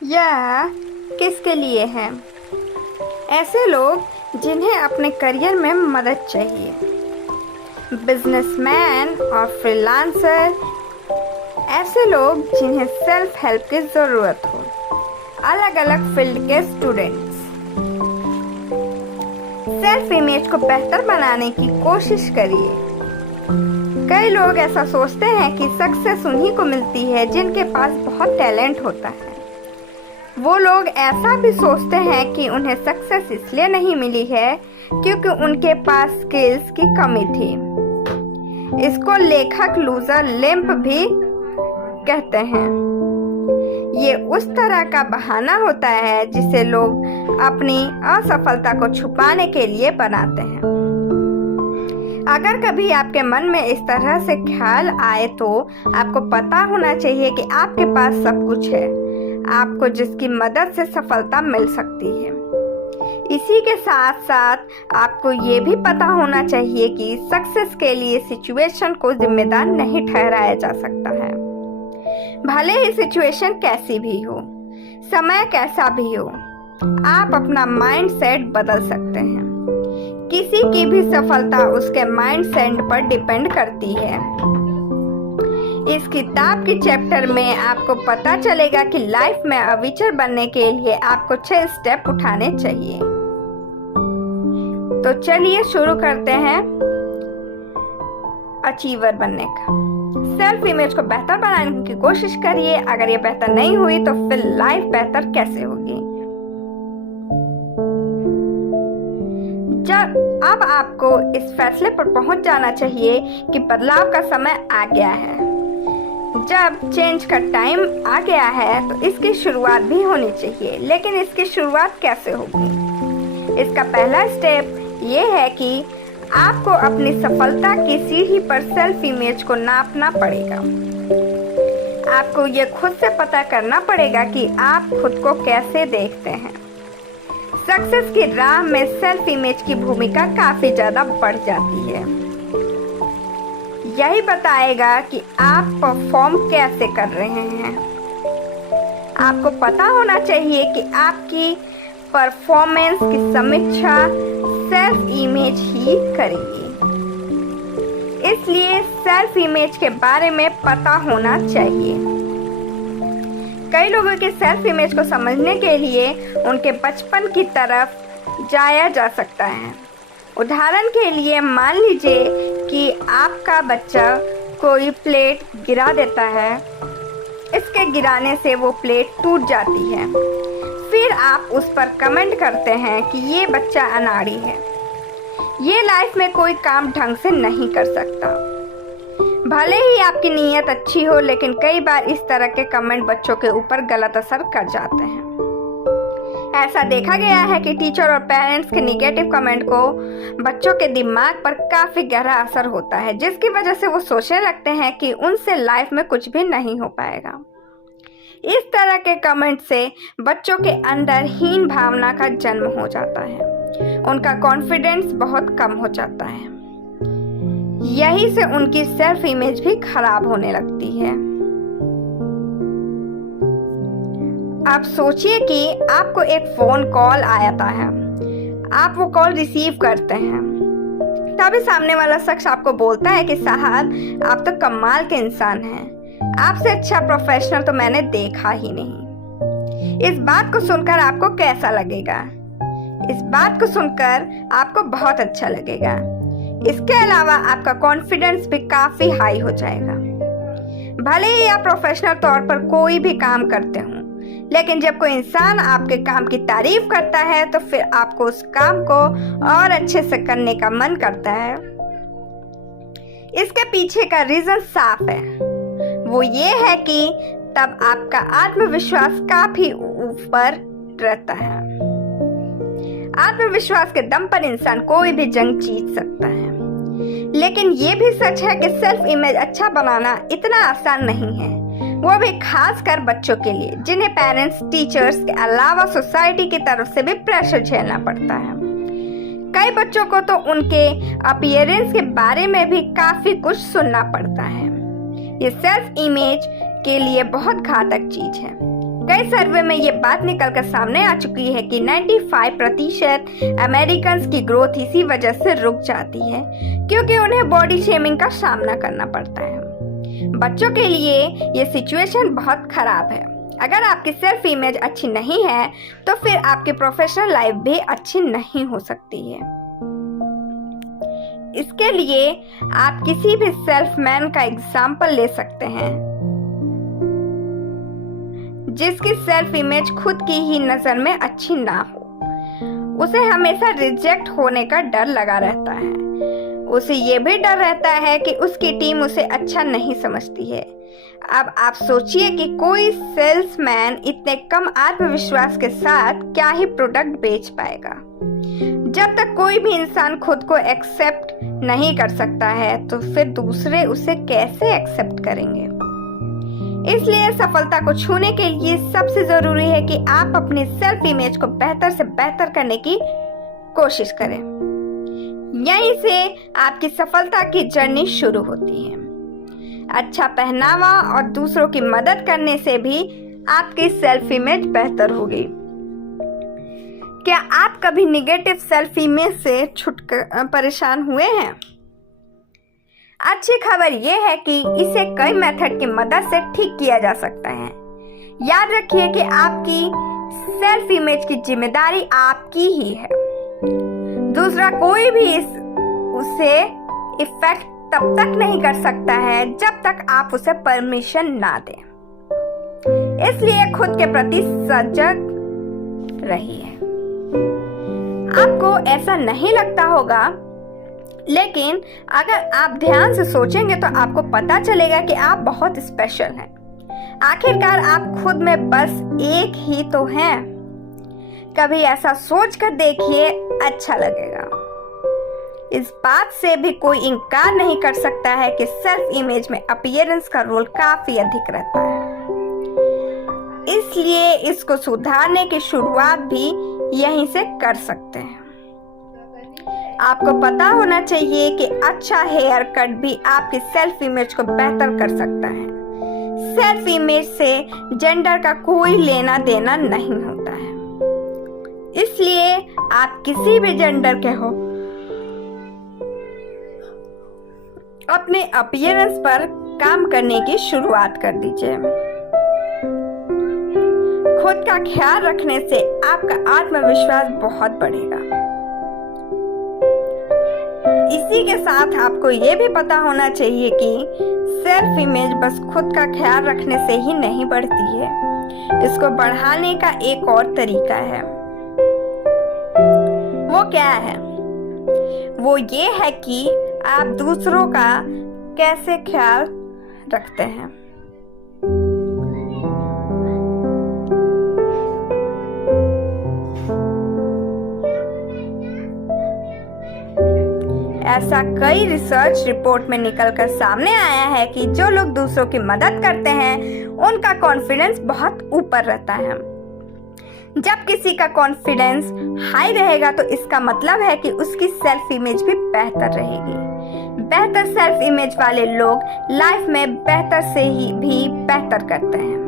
यह किसके लिए है? ऐसे लोग जिन्हें अपने करियर में मदद चाहिए, बिजनेसमैन और फ्रीलांसर, ऐसे लोग जिन्हें सेल्फ हेल्प की ज़रूरत हो, अलग अलग फील्ड के स्टूडेंट्स। सेल्फ इमेज को बेहतर बनाने की कोशिश करिए। कई लोग ऐसा सोचते हैं कि सक्सेस उन्हीं को मिलती है जिनके पास बहुत टैलेंट होता है। वो लोग ऐसा भी सोचते हैं कि उन्हें सक्सेस इसलिए नहीं मिली है क्योंकि उनके पास स्किल्स की कमी थी। इसको लेखक लूजर लिम्प भी कहते हैं। ये उस तरह का बहाना होता है जिसे लोग अपनी असफलता को छुपाने के लिए बनाते हैं। अगर कभी आपके मन में इस तरह से ख्याल आए तो आपको पता होना चाहिए कि आपके पास सब कुछ है, आपको जिसकी मदद से सफलता मिल सकती है। इसी के साथ साथ आपको ये भी पता होना चाहिए कि सक्सेस के लिए सिचुएशन को जिम्मेदार नहीं ठहराया जा सकता है। भले ही सिचुएशन कैसी भी हो, समय कैसा भी हो, आप अपना माइंडसेट बदल सकते हैं। किसी की भी सफलता उसके माइंडसेट पर डिपेंड करती है। इस किताब के चैप्टर में आपको पता चलेगा कि लाइफ में अचीवर बनने के लिए आपको 6 स्टेप उठाने चाहिए। तो चलिए शुरू करते हैं अचीवर बनने का। सेल्फ इमेज को बेहतर बनाने की कोशिश करिए। अगर ये बेहतर नहीं हुई तो फिर लाइफ बेहतर कैसे होगी? अब आपको इस फैसले पर पहुंच जाना चाहिए कि बदलाव का समय आ गया है। जब चेंज का टाइम आ गया है तो इसकी शुरुआत भी होनी चाहिए, लेकिन इसकी शुरुआत कैसे होगी? इसका पहला स्टेप ये है कि आपको अपनी सफलता की सीढ़ी पर सेल्फ इमेज को नापना पड़ेगा। आपको ये खुद से पता करना पड़ेगा कि आप खुद को कैसे देखते हैं। सक्सेस की राह में सेल्फ इमेज की भूमिका काफी ज्यादा बढ़ जाती है। यही बताएगा कि आप परफॉर्म कैसे कर रहे हैं। आपको पता होना चाहिए कि आपकी परफॉर्मेंस की समीक्षा सेल्फ इमेज ही करेगी। इसलिए सेल्फ इमेज के बारे में पता होना चाहिए। कई लोगों के सेल्फ इमेज को समझने के लिए उनके बचपन की तरफ जाया जा सकता है। उदाहरण के लिए मान लीजिए कि आपका बच्चा कोई प्लेट गिरा देता है। इसके गिराने से वो प्लेट टूट जाती है। फिर आप उस पर कमेंट करते हैं कि ये बच्चा अनाड़ी है, ये लाइफ में कोई काम ढंग से नहीं कर सकता। भले ही आपकी नीयत अच्छी हो, लेकिन कई बार इस तरह के कमेंट बच्चों के ऊपर गलत असर कर जाते हैं। ऐसा देखा गया है कि टीचर और पेरेंट्स के निगेटिव कमेंट को बच्चों के दिमाग पर काफी गहरा असर होता है, जिसकी वजह से वो सोचने लगते हैं कि उनसे लाइफ में कुछ भी नहीं हो पाएगा। इस तरह के कमेंट से बच्चों के अंदर हीन भावना का जन्म हो जाता है। उनका कॉन्फिडेंस बहुत कम हो जाता है। यही से उनकी सेल्फ इमेज भी खराब होने लगती है। आप सोचिए कि आपको एक फोन कॉल आता है। आप वो कॉल रिसीव करते हैं। तभी सामने वाला शख्स आपको बोलता है कि साहब, आप तो कमाल के इंसान हैं, आपसे अच्छा प्रोफेशनल तो मैंने देखा ही नहीं। इस बात को सुनकर आपको कैसा लगेगा? इस बात को सुनकर आपको बहुत अच्छा लगेगा। इसके अलावा आपका कॉन्फिडेंस भी काफी हाई हो जाएगा। भले ही आप प्रोफेशनल तौर पर कोई भी काम करते हो, लेकिन जब कोई इंसान आपके काम की तारीफ करता है तो फिर आपको उस काम को और अच्छे से करने का मन करता है। इसके पीछे का रीजन साफ है। वो ये है कि तब आपका आत्मविश्वास काफी ऊपर रहता है। आत्मविश्वास के दम पर इंसान कोई भी जंग जीत सकता है। लेकिन ये भी सच है कि सेल्फ इमेज अच्छा बनाना इतना आसान नहीं है, वो भी खास कर बच्चों के लिए, जिन्हें पेरेंट्स, टीचर्स के अलावा सोसाइटी की तरफ से भी प्रेशर झेलना पड़ता है। कई बच्चों को तो उनके अपीयरेंस के बारे में भी काफी कुछ सुनना पड़ता है। ये सेल्फ इमेज के लिए बहुत घातक चीज है। कई सर्वे में ये बात निकलकर सामने आ चुकी है कि 95% अमेरिकन्स की ग्रोथ इसी वजह से रुक जाती है क्योंकि उन्हें बॉडी शेमिंग का सामना करना पड़ता है। बच्चों के लिए ये सिचुएशन बहुत खराब है। अगर आपकी सेल्फ इमेज अच्छी नहीं है तो फिर आपकी प्रोफेशनल लाइफ भी अच्छी नहीं हो सकती है। इसके लिए आप किसी भी सेल्फ मैन का एग्जाम्पल ले सकते हैं जिसकी सेल्फ इमेज खुद की ही नजर में अच्छी ना हो। उसे हमेशा रिजेक्ट होने का डर लगा रहता है। उसे ये भी डर रहता है कि उसकी टीम उसे अच्छा नहीं समझती है। अब आप सोचिए कि कोई सेल्समैन इतने कम आत्मविश्वास के साथ क्या ही प्रोडक्ट बेच पाएगा। जब तक कोई भी इंसान खुद को एक्सेप्ट नहीं कर सकता है तो फिर दूसरे उसे कैसे एक्सेप्ट करेंगे। इसलिए सफलता को छूने के लिए सबसे जरूरी है कि आप अपनी सेल्फ इमेज को बेहतर से बेहतर करने की कोशिश करें। यहीं से आपकी सफलता की जर्नी शुरू होती है। अच्छा पहनावा और दूसरों की मदद करने से भी आपकी सेल्फ इमेज बेहतर होगी। क्या आप कभी निगेटिव सेल्फ इमेज से परेशान हुए हैं? अच्छी खबर यह है कि इसे कई मेथड की मदद से ठीक किया जा सकता है। याद रखिए कि आपकी सेल्फ इमेज की जिम्मेदारी आपकी ही है। दूसरा कोई भी उसे इफेक्ट तब तक नहीं कर सकता है जब तक आप उसे परमिशन ना दें। इसलिए खुद के प्रति सजग रहिए। आपको ऐसा नहीं लगता होगा, लेकिन अगर आप ध्यान से सोचेंगे तो आपको पता चलेगा कि आप बहुत स्पेशल हैं। आखिरकार आप खुद में बस एक ही तो हैं। कभी ऐसा सोच कर देखिए, अच्छा लगेगा। इस बात से भी कोई इनकार नहीं कर सकता है कि सेल्फ इमेज में अपीयरेंस का रोल काफी अधिक रहता है। इसलिए इसको सुधारने की शुरुआत भी यहीं से कर सकते हैं। आपको पता होना चाहिए कि अच्छा हेयर कट भी आपकी सेल्फ इमेज को बेहतर कर सकता है। सेल्फ इमेज से जेंडर का कोई लेना देना नहीं होता है। इसलिए आप किसी भी जेंडर के हो, अपने अपीयरेंस पर काम करने की शुरुआत कर दीजिए। खुद का ख्याल रखने से आपका आत्मविश्वास बहुत बढ़ेगा। इसी के साथ आपको ये भी पता होना चाहिए कि सेल्फ इमेज बस खुद का ख्याल रखने से ही नहीं बढ़ती है। इसको बढ़ाने का एक और तरीका है। वो क्या है? वो ये है कि आप दूसरों का कैसे ख्याल रखते हैं। ऐसा कई रिसर्च रिपोर्ट में निकलकर सामने आया है कि जो लोग दूसरों की मदद करते हैं उनका कॉन्फिडेंस बहुत ऊपर रहता है। जब किसी का कॉन्फिडेंस हाई रहेगा तो इसका मतलब है कि उसकी सेल्फ इमेज भी बेहतर रहेगी। बेहतर सेल्फ इमेज वाले लोग लाइफ में बेहतर से ही भी बेहतर करते हैं।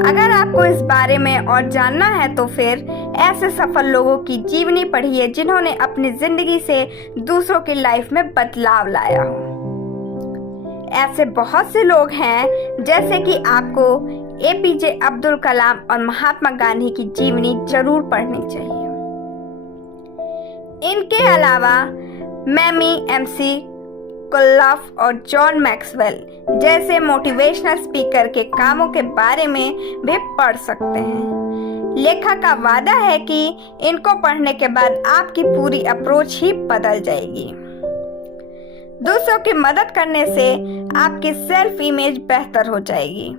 अगर आपको इस बारे में और जानना है तो फिर ऐसे सफल लोगों की जीवनी पढ़िए जिन्होंने अपनी जिंदगी से दूसरों की लाइफ में बदलाव लाया हो। ऐसे बहुत से लोग हैं जैसे कि आपको एपीजे अब्दुल कलाम और महात्मा गांधी की जीवनी जरूर पढ़नी चाहिए। इनके अलावा मैमी एमसी कुल्लफ और जॉन मैक्सवेल जैसे मोटिवेशनल स्पीकर के कामों के बारे में भी पढ़ सकते हैं। लेखक का वादा है कि इनको पढ़ने के बाद आपकी पूरी अप्रोच ही बदल जाएगी। दूसरों की मदद करने से आपकी सेल्फ इमेज बेहतर हो जाएगी।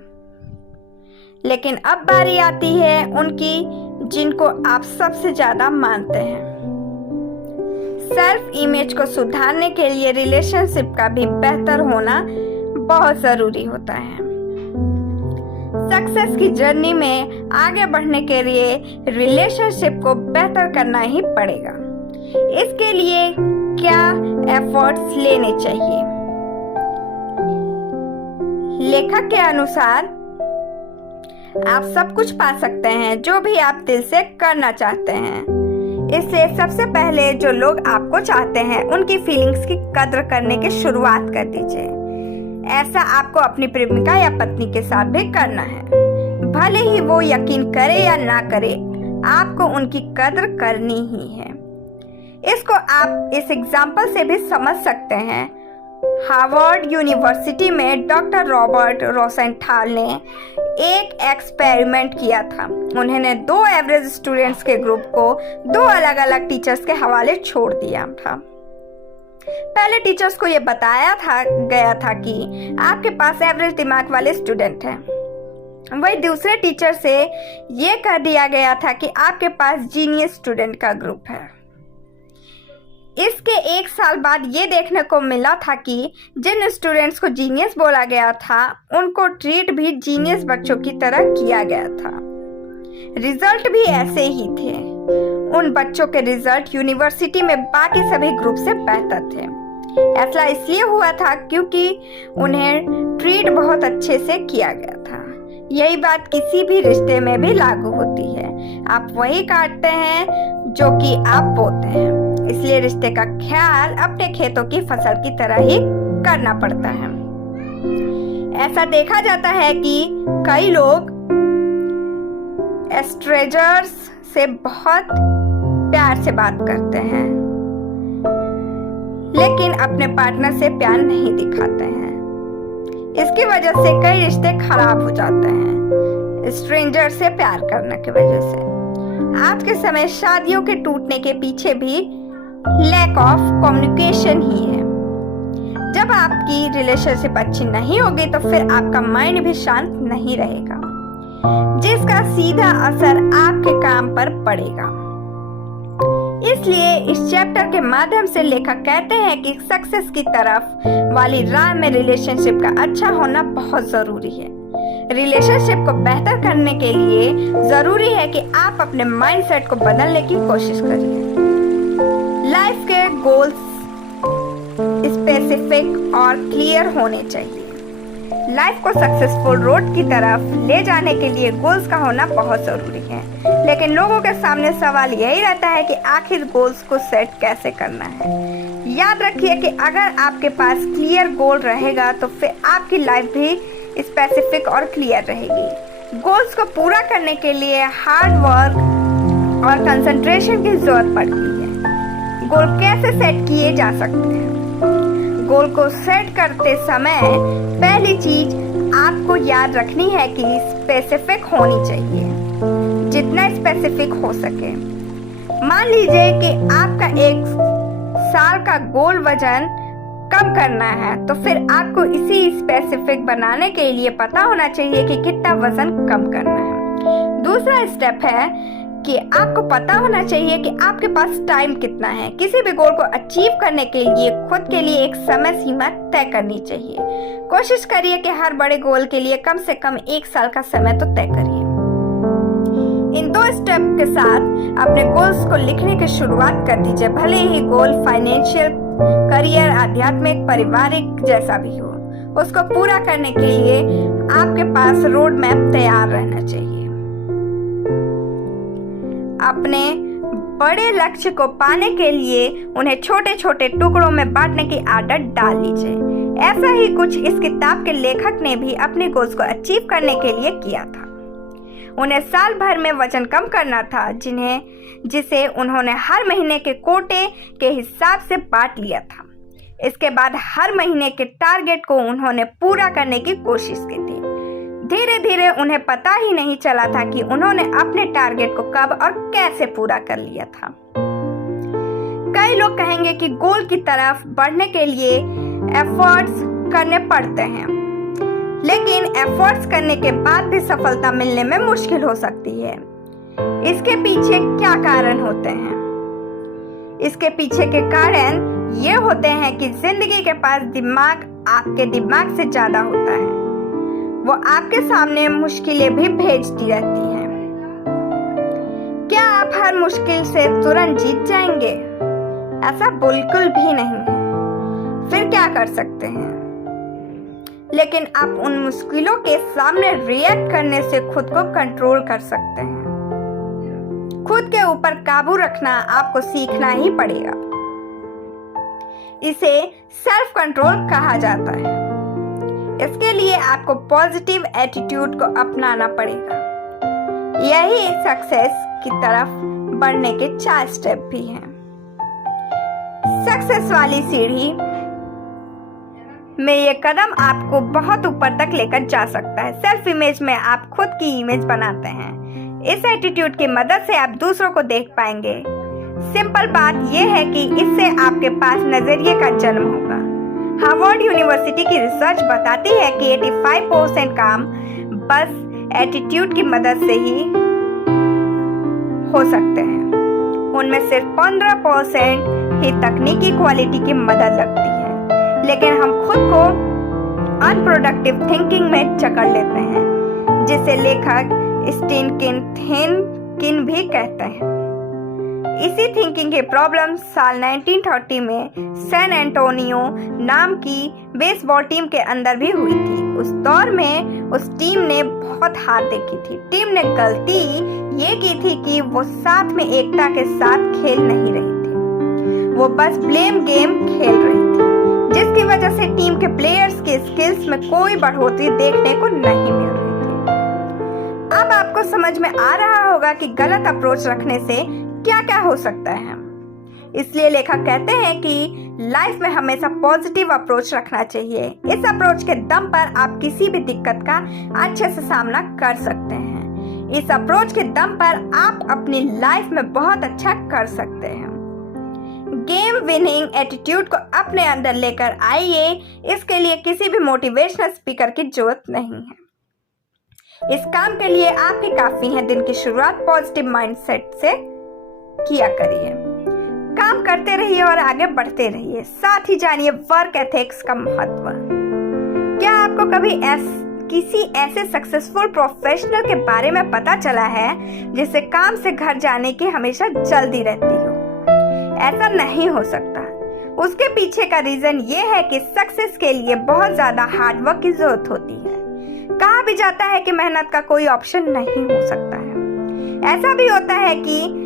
लेकिन अब बारी आती है उनकी जिनको आप सबसे ज्यादा मानते हैं। सेल्फ इमेज को सुधारने के लिए रिलेशनशिप का भी बेहतर होना बहुत जरूरी होता है। सक्सेस की जर्नी में आगे बढ़ने के लिए रिलेशनशिप को बेहतर करना ही पड़ेगा। इसके लिए क्या एफर्ट्स लेने चाहिए? लेखक के अनुसार आप सब कुछ पा सकते हैं जो भी आप दिल से करना चाहते हैं। इसलिए सबसे पहले जो लोग आपको चाहते हैं उनकी फीलिंग्स की कद्र करने की शुरुआत कर दीजिए। ऐसा आपको अपनी प्रेमिका या पत्नी के साथ भी करना है। भले ही वो यकीन करे या ना करे, आपको उनकी कद्र करनी ही है। इसको आप इस एग्जाम्पल से भी समझ सकते हैं। हार्वर्ड यूनिवर्सिटी में डॉक्टर रॉबर्ट रोसेंथाल ने एक एक्सपेरिमेंट किया था। उन्होंने 2 एवरेज स्टूडेंट्स के ग्रुप को 2 अलग अलग टीचर्स के हवाले छोड़ दिया था। पहले टीचर्स को यह बताया गया था कि आपके पास एवरेज दिमाग वाले स्टूडेंट हैं। वही दूसरे टीचर से ये कह दिया गया था कि आपके पास जीनियस स्टूडेंट का ग्रुप है। इसके 1 साल बाद ये देखने को मिला था कि जिन स्टूडेंट्स को जीनियस बोला गया था उनको ट्रीट भी जीनियस बच्चों की तरह किया गया था। रिजल्ट भी ऐसे ही थे। उन बच्चों के रिजल्ट यूनिवर्सिटी में बाकी सभी ग्रुप से बेहतर थे। ऐसा इसलिए हुआ था क्योंकि उन्हें ट्रीट बहुत अच्छे से किया गया था। यही बात किसी भी रिश्ते में भी लागू होती है। आप वही काटते हैं जो कि आप बोते हैं। इसलिए रिश्ते का ख्याल अपने खेतों की फसल की तरह ही करना पड़ता है। ऐसा देखा जाता है कि कई लोग स्ट्रेंजर्स से बहुत प्यार से बात करते हैं लेकिन अपने पार्टनर से प्यार नहीं दिखाते हैं। इसकी वजह से कई रिश्ते खराब हो जाते हैं स्ट्रेंजर से प्यार करने की वजह से। आज के समय शादियों के टूटने के पीछे भी लैक ऑफ कम्युनिकेशन ही है। जब आपकी रिलेशनशिप अच्छी नहीं होगी तो फिर आपका माइंड भी शांत नहीं रहेगा, जिसका सीधा असर आपके काम पर पड़ेगा। इसलिए इस चैप्टर के माध्यम से लेखक कहते हैं कि सक्सेस की तरफ वाली राह में रिलेशनशिप का अच्छा होना बहुत जरूरी है। रिलेशनशिप को बेहतर करने के लिए जरूरी है कि आप अपने माइंडसेट को बदलने की कोशिश करिए। लाइफ के गोल्स स्पेसिफिक और क्लियर होने चाहिए। लाइफ को सक्सेसफुल रोड की तरफ ले जाने के लिए गोल्स का होना बहुत जरूरी है, लेकिन लोगों के सामने सवाल यही रहता है कि आखिर गोल्स को सेट कैसे करना है। याद रखिए कि अगर आपके पास क्लियर गोल रहेगा तो फिर आपकी लाइफ भी स्पेसिफिक और क्लियर रहेगी। गोल्स को पूरा करने के लिए हार्ड वर्क और कंसंट्रेशन की जरूरत पड़ती है। गोल कैसे सेट किए जा सकते हैं? गोल को सेट करते समय पहली चीज आपको याद रखनी है कि स्पेसिफिक होनी चाहिए, जितना स्पेसिफिक हो सके। मान लीजिए कि आपका 1 साल का गोल वजन कम करना है, तो फिर आपको इसी स्पेसिफिक बनाने के लिए पता होना चाहिए कि कितना वजन कम करना है। दूसरा स्टेप है कि आपको पता होना चाहिए कि आपके पास टाइम कितना है। किसी भी गोल को अचीव करने के लिए खुद के लिए एक समय सीमा तय करनी चाहिए। कोशिश करिए कि हर बड़े गोल के लिए कम से कम 1 साल का समय तो तय करिए। इन 2 स्टेप के साथ अपने गोल्स को लिखने की शुरुआत कर दीजिए। भले ही गोल फाइनेंशियल, करियर, आध्यात्मिक, पारिवारिक जैसा भी हो, उसको पूरा करने के लिए आपके पास रोड मैप तैयार रहना चाहिए। अपने बड़े लक्ष्य को पाने के लिए उन्हें छोटे छोटे टुकड़ों में बांटने की आदत डाल लीजिए। ऐसा ही कुछ इस किताब के लेखक ने भी अपने गोल्स को अचीव करने के लिए किया था। उन्हें साल भर में वजन कम करना था, जिसे उन्होंने हर महीने के कोटे के हिसाब से बांट लिया था। इसके बाद हर महीने के टारगेट को उन्होंने पूरा करने की कोशिश की थी। धीरे धीरे उन्हें पता ही नहीं चला था कि उन्होंने अपने टारगेट को कब और कैसे पूरा कर लिया था। कई लोग कहेंगे कि गोल की तरफ बढ़ने के लिए एफर्ट्स करने पड़ते हैं, लेकिन एफर्ट्स करने के बाद भी सफलता मिलने में मुश्किल हो सकती है। इसके पीछे क्या कारण होते हैं? इसके पीछे के कारण ये होते हैं कि जिंदगी के पास दिमाग आपके दिमाग से ज्यादा होता है। वो आपके सामने मुश्किलें भी भेजती रहती हैं। क्या आप हर मुश्किल से तुरंत जीत जाएंगे? ऐसा बिल्कुल भी नहीं है। फिर क्या कर सकते हैं? लेकिन आप उन मुश्किलों के सामने रिएक्ट करने से खुद को कंट्रोल कर सकते हैं। खुद के ऊपर काबू रखना आपको सीखना ही पड़ेगा। इसे सेल्फ कंट्रोल कहा जाता है। इसके लिए आपको पॉजिटिव एटीट्यूड को अपनाना पड़ेगा। यही सक्सेस की तरफ बढ़ने के 4 स्टेप भी हैं। सक्सेस वाली सीढ़ी में ये कदम आपको बहुत ऊपर तक लेकर जा सकता है। सेल्फ इमेज में आप खुद की इमेज बनाते हैं। इस एटीट्यूड की मदद से आप दूसरों को देख पाएंगे। सिंपल बात यह है कि इससे आपके पास नजरिए का जन्म होगा। हार्वर्ड यूनिवर्सिटी की रिसर्च बताती है कि 85% काम बस एटीट्यूड की मदद से ही हो सकते हैं। उनमें सिर्फ 15% ही तकनीकी क्वालिटी की मदद लगती है। लेकिन हम खुद को अनप्रोडक्टिव थिंकिंग में जकड़ लेते हैं, जिसे लेखक स्टीफन भी कहते हैं। इसी थिंकिंग की प्रॉब्लम साल 1930 में सैन एंटोनियो नाम की बेसबॉल टीम के अंदर भी हुई थी। उस दौर में उस टीम ने बहुत हार देखी थी। टीम ने गलती ये की थी कि वो साथ में एकता के साथ खेल नहीं रही थी। वो बस ब्लेम गेम खेल रही थी, जिसकी वजह से टीम के प्लेयर्स के स्किल्स में कोई बढ़ोतरी देखने को नहीं मिल रही थी। अब आपको समझ में आ रहा होगा कि गलत अप्रोच रखने से क्या क्या हो सकता है। इसलिए लेखक कहते हैं कि लाइफ में हमेशा पॉजिटिव अप्रोच रखना चाहिए। इस अप्रोच के दम पर आप किसी भी दिक्कत का अच्छे से सामना कर सकते हैं। इस अप्रोच के दम पर आप अपनी लाइफ में बहुत अच्छा कर सकते हैं। गेम विनिंग एटीट्यूड को अपने अंदर लेकर आइए। इसके लिए किसी भी मोटिवेशनल स्पीकर की जरूरत नहीं है। इस काम के लिए आप ही काफी हैं। दिन की शुरुआत पॉजिटिव माइंडसेट से किया करिए। काम करते रहिए और आगे बढ़ते रहिए। साथ ही जानिए वर्क एथिक्स का महत्व। क्या आपको कभी किसी ऐसे सक्सेसफुल प्रोफेशनल के बारे में पता चला है जिसे काम से घर जाने की हमेशा जल्दी रहती हो? ऐसा नहीं हो सकता। उसके पीछे का रीजन ये है कि सक्सेस के लिए बहुत ज्यादा हार्डवर्क की जरूरत होती है। कहा भी जाता है कि मेहनत का कोई ऑप्शन नहीं हो सकता है। ऐसा भी होता है कि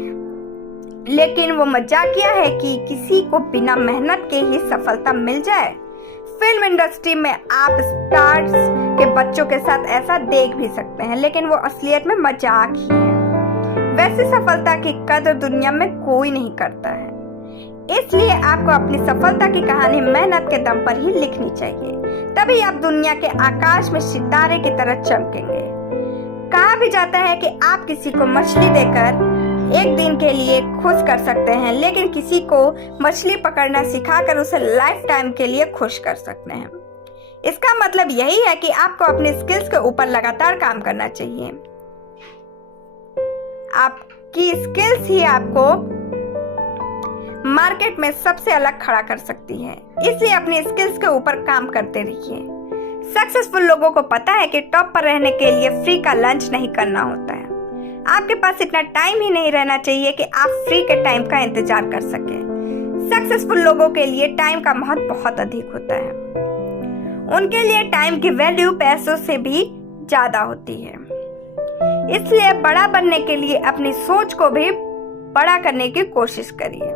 लेकिन वो मजाकिया है कि किसी को बिना मेहनत के ही सफलता मिल जाए। फिल्म इंडस्ट्री में आप स्टार्स के बच्चों के साथ ऐसा देख भी सकते हैं, लेकिन वो असलियत में मजाक ही है। वैसी सफलता की कदर दुनिया में कोई नहीं करता है। इसलिए आपको अपनी सफलता की कहानी मेहनत के दम पर ही लिखनी चाहिए। तभी आप दुनिया के आकाश में सितारे की तरह चमकेंगे। कहा भी जाता है कि आप किसी को मछली देकर एक दिन के लिए खुश कर सकते हैं, लेकिन किसी को मछली पकड़ना सिखाकर उसे लाइफ टाइम के लिए खुश कर सकते हैं। इसका मतलब यही है कि आपको अपनी स्किल्स के ऊपर लगातार काम करना चाहिए। आपकी स्किल्स ही आपको मार्केट में सबसे अलग खड़ा कर सकती है। इसलिए अपनी स्किल्स के ऊपर काम करते रहिए। सक्सेसफुल लोगों को पता है कि टॉप पर रहने के लिए फ्री का लंच नहीं करना होता है। आपके पास इतना टाइम ही नहीं रहना चाहिए कि आप फ्री के टाइम का इंतजार कर सकें। सक्सेसफुल लोगों के लिए टाइम का महत्व बहुत अधिक होता है। उनके लिए टाइम की वैल्यू पैसों से भी ज्यादा होती है। इसलिए बड़ा बनने के लिए अपनी सोच को भी बड़ा करने की कोशिश करिए।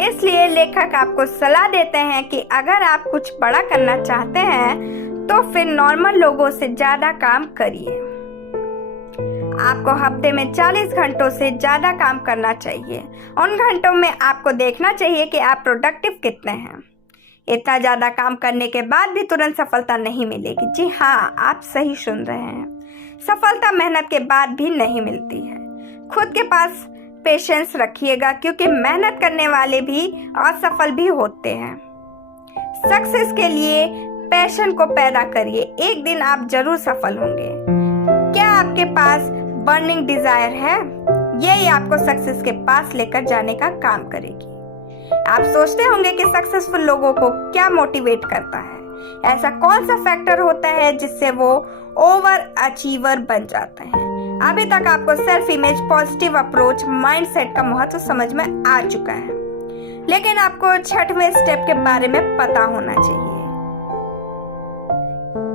इसलिए लेखक आपको सलाह देते हैं कि अगर आप कुछ बड़ा करना चाहते हैं तो फिर नॉर्मल लोगों से ज्यादा काम करिए। आपको हफ्ते में 40 घंटों से ज्यादा काम करना चाहिए। उन घंटों में आपको देखना चाहिए कि आप प्रोडक्टिव कितने हैं। इतना ज्यादा काम करने के बाद भी तुरंत सफलता नहीं मिलेगी। जी हाँ, आप सही सुन रहे हैं। सफलता मेहनत के बाद भी नहीं मिलती है। खुद के पास पेशेंस रखिएगा, क्योंकि मेहनत करने वाले भी असफल भी होते हैं। सक्सेस के लिए पैशन को पैदा करिए। एक दिन आप जरूर सफल होंगे। क्या आपके पास बर्निंग डिजायर है? यही आपको सक्सेस के पास लेकर जाने का काम करेगी। आप सोचते होंगे कि सक्सेसफुल लोगों को क्या मोटिवेट करता है। ऐसा कौन सा फैक्टर होता है जिससे वो ओवर अचीवर बन जाते हैं? अभी तक आपको self image, positive approach, mindset का महत्व समझ में आ चुका है, लेकिन आपको 6वें स्टेप के बारे में पता होना चाहिए।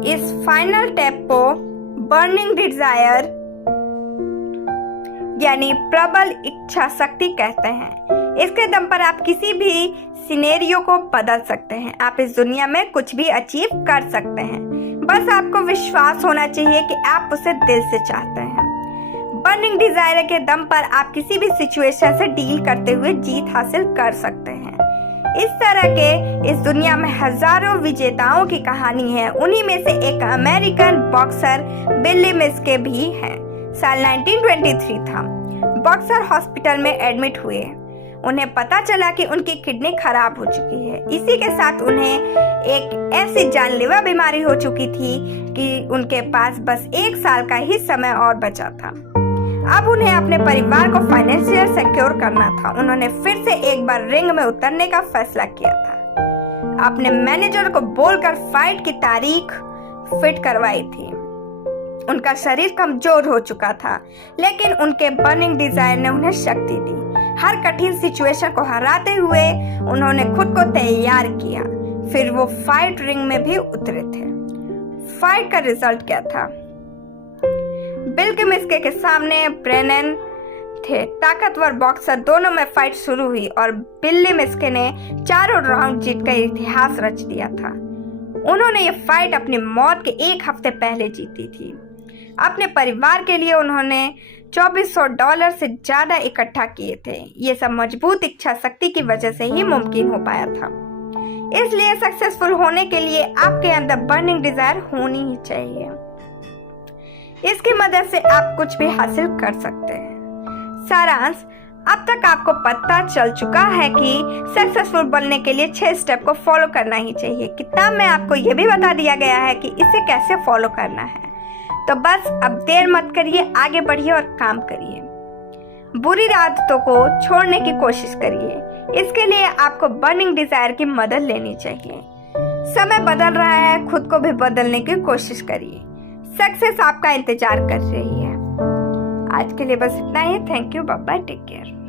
इस फाइनल स्टेप को बर्निंग डिजायर यानी प्रबल इच्छा शक्ति कहते हैं। इसके दम पर आप किसी भी सिनेरियो को बदल सकते हैं। आप इस दुनिया में कुछ भी अचीव कर सकते हैं। बस आपको विश्वास होना चाहिए कि आप उसे दिल से चाहते हैं। बर्निंग डिजायर के दम पर आप किसी भी सिचुएशन से डील करते हुए जीत हासिल कर सकते हैं। इस तरह के इस दुनिया में हजारों विजेताओं की कहानी है। उन्हीं में से एक अमेरिकन बॉक्सर बिली मिस्के भी हैं। साल 1923 था। बॉक्सर हॉस्पिटल में एडमिट हुए। उन्हें पता चला कि उनकी किडनी खराब हो चुकी है। इसी के साथ उन्हें एक ऐसी जानलेवा बीमारी हो चुकी थी कि उनके पास बस 1 साल का ही समय और बचा था। अब उन्हें अपने परिवार को फाइनेंशियल सिक्योर करना था। उन्होंने फिर से एक बार रिंग में उतरने का फैसला किया था। अपने मैनेजर को बोलकर फाइट की तारीख फिट करवाई थी। उनका शरीर कमजोर हो चुका था, लेकिन उनके बर्निंग डिजायर ने उन्हें शक्ति दी। हर कठिन सिचुएशन को हराते हुए उन्होंने खुद को तैयार किया। फिर वो फाइट रिंग में भी उतरे थे। फाइट का रिजल्ट क्या था? बिल मिस्के के सामने ब्रेनन थे। ताकतवर बॉक्सर दोनों में फाइट शुरू हुई और बिल्ली मिस्के ने चारों राउंड जीतकर इतिहास रच दिया था। उन्होंने ये फाइट अपनी मौत के 1 हफ्ते पहले जीती थी। अपने परिवार के लिए उन्होंने $2400 से ज्यादा इकट्ठा किए थे। ये सब मजबूत इच्छा शक्ति की वजह से ही मुमकिन हो पाया था। इसलिए सक्सेसफुल होने के लिए आपके अंदर बर्निंग डिजायर होनी ही चाहिए। इसकी मदद से आप कुछ भी हासिल कर सकते हैं। सारांश, अब तक आपको पता चल चुका है कि सक्सेसफुल बनने के लिए 6 स्टेप को फॉलो करना ही चाहिए। किताब में आपको यह भी बता दिया गया है कि इसे कैसे फॉलो करना है। तो बस अब देर मत करिए, आगे बढ़िए और काम करिए। बुरी आदतों को छोड़ने की कोशिश करिए। इसके लिए आपको बर्निंग डिजायर की मदद लेनी चाहिए। समय बदल रहा है, खुद को भी बदलने की कोशिश करिए। सक्सेस आपका इंतजार कर रही है। आज के लिए बस इतना ही। Thank you, bye bye, take care.